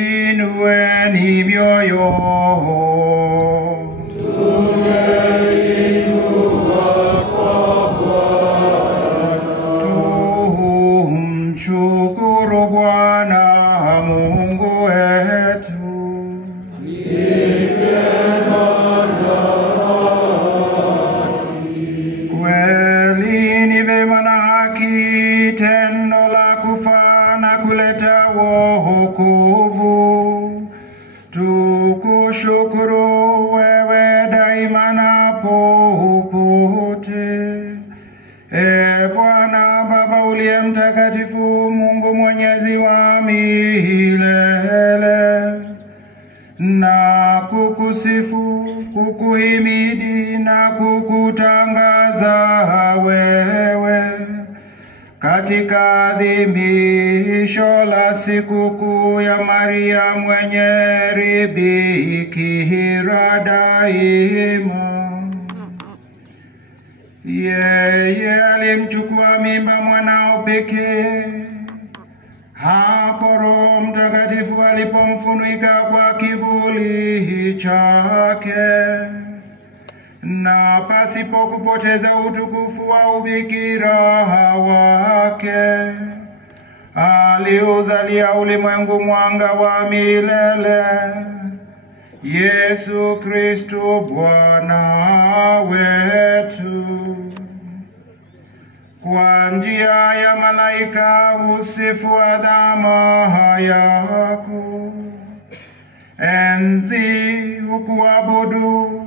Inueni mioyo, tumeinua kwa Bwana, tumshukuru Bwana Mungu wetu. Kweli ni vema na haki tendo la kufa na kuleta wokovu. Tukushukuru wewe daima na popote. Bwana Baba uliye mtakatifu, Mungu mwenyezi wa milele, na kukusifu, kukuhimidi na kukutangaza wewe katika adhimisho la sikukuu ya Maria mwenye bikira daima. Yeye alimchukua mimba mwanao pekee hapo Roho Mtakatifu alipomfunika kwa kivuli chake, na pasipo kupoteza utukufu wa ubikira wake aliuzalia ulimwengu mwanga wa milele, Yesu Kristo Bwana wetu. Kwa njia ya malaika usifu adhama yako, enzi hukuabudu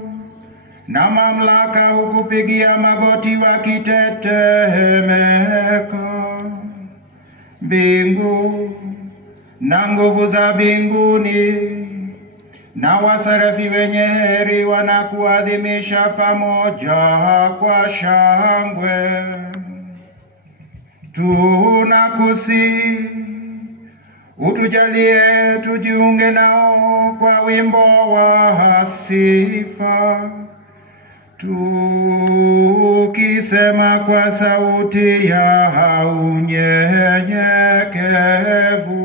na mamlaka hukupigia magoti wakitetemeka. Mbingu na nguvu za mbinguni na wasarafi wenye heri wanakuadhimisha pamoja kwa shangwe. Tunakusihi utujalie tujiunge nao kwa wimbo wa sifa, tukisema kwa sauti ya unyenyekevu: